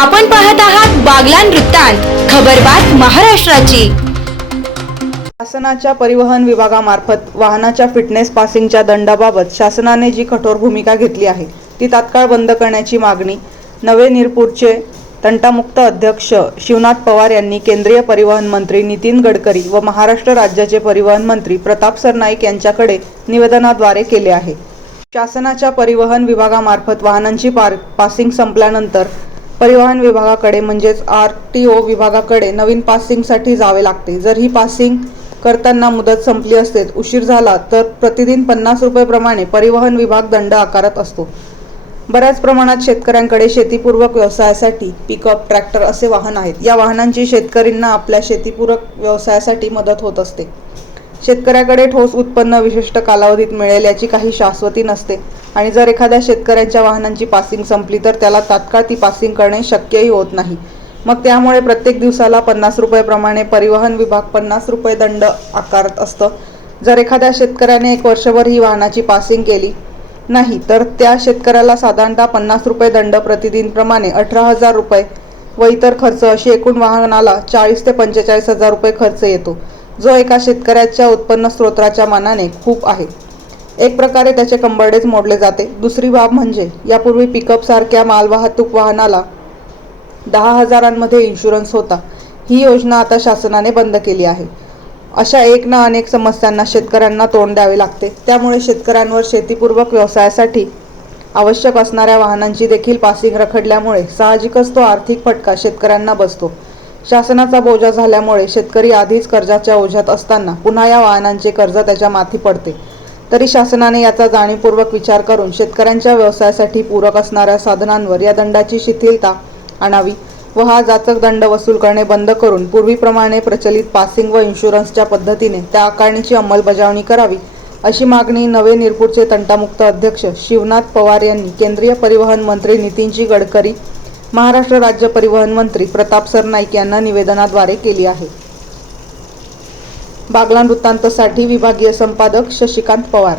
आपण पाहत आहात बागलान वृत्तांत खबरबात महाराष्ट्राची. शासनाच्या परिवहन विभागामार्फत वाहनाच्या फिटनेस पासिंगच्या दंडाबाबत शासनाने जी कठोर भूमिका घेतली आहे ती तात्काळ बंद करण्याची मागणी नवे निरपूरचे तंटामुक्त अध्यक्ष शिवनाथ पवार यांनी केंद्रीय परिवहन मंत्री नितीन गडकरी व महाराष्ट्र राज्याचे परिवहन मंत्री प्रताप सरनाईक यांच्याकडे निवेदनाद्वारे केले आहे. शासनाच्या परिवहन विभागामार्फत वाहनांची पार पासिंग संपल्यानंतर परिवहन विभागाकडे म्हणजेच आर टी ओ विभागाकडे नवीन पासिंगसाठी जावे लागते. जर ही पासिंग करताना मुदत संपली असते उशीर झाला तर प्रतिदिन पन्नास रुपयेप्रमाणे परिवहन विभाग दंड आकारत असतो. बऱ्याच प्रमाणात शेतकऱ्यांकडे शेतीपूरक व्यवसायासाठी पिकअप ट्रॅक्टर असे वाहन आहेत. या वाहनांची शेतकऱ्यांना आपल्या शेतीपूरक व्यवसायासाठी मदत होत असते. शेतकऱ्याकडे ठोस उत्पन्न विशिष्ट कालावधीत मिळेल याची काही शाश्वती नसते. आणि जर एखाद्या शेतकऱ्याच्या वाहनांची पासिंग संपली तर त्याला तात्काळ ती पासिंग करणे शक्यही होत नाही. मग त्यामुळे प्रत्येक दिवसाला पन्नास रुपयेप्रमाणे परिवहन विभाग पन्नास रुपये दंड आकारत असतं. जर एखाद्या शेतकऱ्याने एक वर्षभर ही वाहनाची पासिंग केली नाही तर त्या शेतकऱ्याला साधारणतः पन्नास रुपये दंड प्रतिदिनप्रमाणे अठरा हजार रुपये व इतर खर्च अशी एकूण वाहनाला चाळीस ते पंचेचाळीस हजार रुपये खर्च येतो जो एका शेतकऱ्याच्या उत्पन्न स्रोताच्या मानाने खूप आहे. एक प्रकारे त्याचे कंबरडेच मोडले जाते. दुसरी बाब म्हणजे यापूर्वी पिकअप सारख्या मालवाहतूक वाहनाला दहा हजारांमध्ये इन्शुरन्स होता. ही योजना आता शासनाने बंद केली आहे. अशा एक ना अनेक समस्यांना शेतकऱ्यांना तोंड द्यावे लागते. त्यामुळे शेतकऱ्यांवर शेतीपूर्वक व्यवसायासाठी आवश्यक असणाऱ्या वाहनांची देखील पासिंग रखडल्यामुळे साहजिकच तो आर्थिक फटका शेतकऱ्यांना बसतो. शासनाचा बोजा झाल्यामुळे शेतकरी आधीच कर्जाच्या ओझ्यात असताना पुन्हा या वाहनांचे कर्ज त्याच्या माथी पडते. तरी शासनाने याचा जाणीवपूर्वक विचार करून शेतकऱ्यांच्या व्यवसायासाठी पूरक असणाऱ्या साधनांवर या दंडाची शिथिलता आणावी व हा जाचक दंड वसूल करणे बंद करून पूर्वीप्रमाणे प्रचलित पासिंग व इन्शुरन्सच्या पद्धतीने त्या आकारणीची अंमलबजावणी करावी अशी मागणी नवे निरपूरचे तंटामुक्त अध्यक्ष शिवनाथ पवार यांनी केंद्रीय परिवहन मंत्री नितीनजी गडकरी महाराष्ट्र राज्य परिवहन मंत्री प्रताप सरनाईक यांना निवेदनाद्वारे केली आहे. बागला वृत्तांतसाठी विभागीय संपादक शशिकांत पवार.